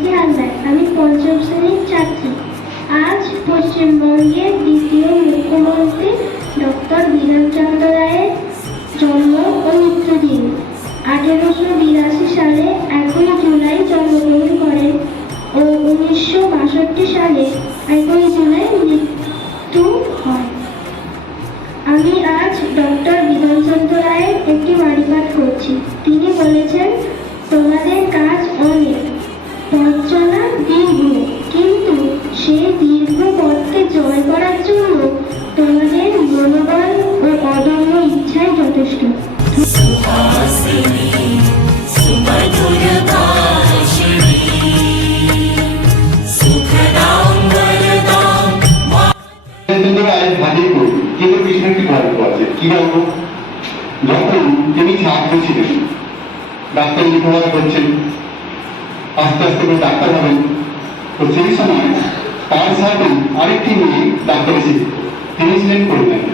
প্রীতি হালদার, আমি পঞ্চম শ্রেণীর ছাত্রী। আজ পশ্চিমবঙ্গের দ্বিতীয় মুখ্যমন্ত্রী ডক্টর বিধানচন্দ্র রায়ের জন্ম ও মৃত্যুদিন। 1882 সালে 1 জুলাই জন্মগ্রহণ করেন ও 1962 সালে 1 জুলাই মৃত্যু হয়। আমি আজ ডক্টর বিধানচন্দ্র রায়ের একটি বাণী পাঠ করছি। তিনি বলেছেন, তোমাদের কাজ অনেক, পথ চলা দীর্ঘ, কিন্তু সেই দীর্ঘ পথকে জয় করার জন্য তোমাদের মনোবল ও অদম্য ইচ্ছাই যথেষ্ট। যখন তিনি ছাত্র ছিলেন, ডাক্তার লেখাপড়া করছেন, আস্তে আস্তে করে ডাক্তার হবেন, তো সেই সময় তার সাথে আরেকটি মেয়ে ডাক্তার এসে তিনি ছিলেন কল্যাণ।